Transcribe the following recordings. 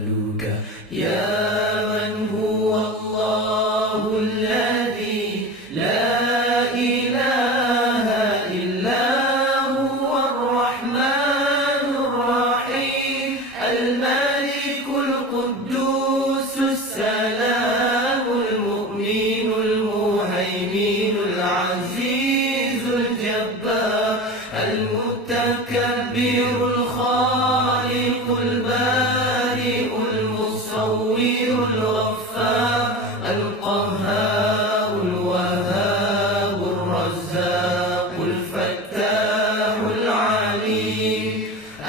يا من هو الله الذي لا إله إلا هو الرحمن الرحيم الملك القدوس السلام المؤمن المهيمن العزيز الجبار المتكبر الخالق البارئ المصور الغفار القهار الوهاب الرزاق الفتاح العليم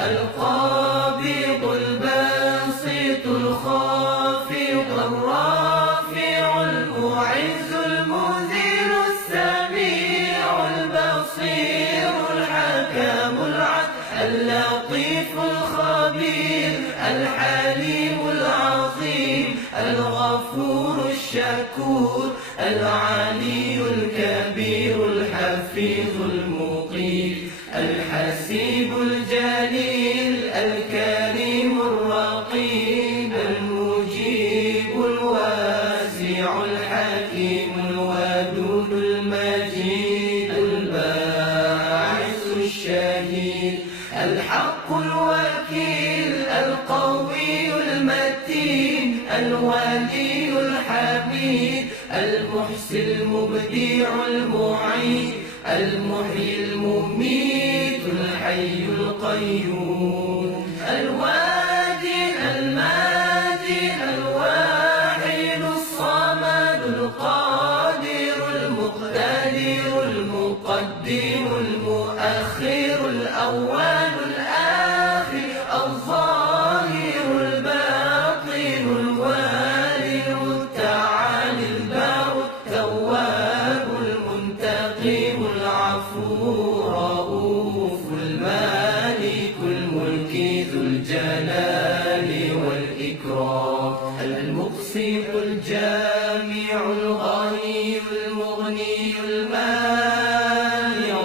القابض الباسط الخافض الرافع المعز المذل السميع البصير الحكم العدل اللطيف الخبير الحليم العظيم الغفور الشكور العلي الكبير الحفيظ المقيت الحسيب الجليل الكريم الرقيب المجيب الواسع الحكيم الودود المجيد الباعث الشهيد الحق الوكيل القوي المتين الولي الحميد المحسن المبدع المعيد المحيي المميت الحي القيوم الوادي المادي الواحد الصمد القادر المقتدر المقدم المؤخر الأول الآخر الظاهر الباطن الوالي المتعالي البار التواب المنتقم العفو الرؤوف المالك الملك ذو الجلال والإكرام المقسط الجامع الغني المغني المانع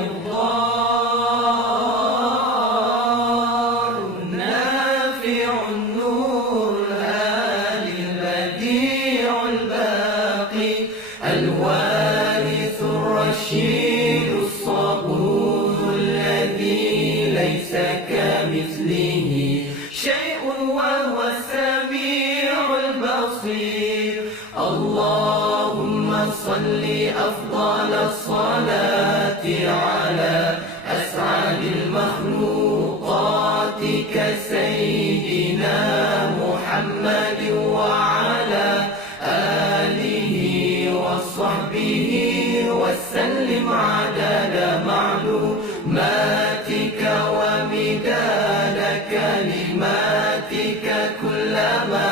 الضار النافع النور الهادي البديع الباقي الوارث الرشيد الصبور الذي ليس كمثله شيء وهو السميع البصير اللهم صل أفضل الصلاة على أسعد المخلوقات كسيدنا محمد وعلى آله وصحبه وسلم عدد معلوماتك ومداد كلماتك كلما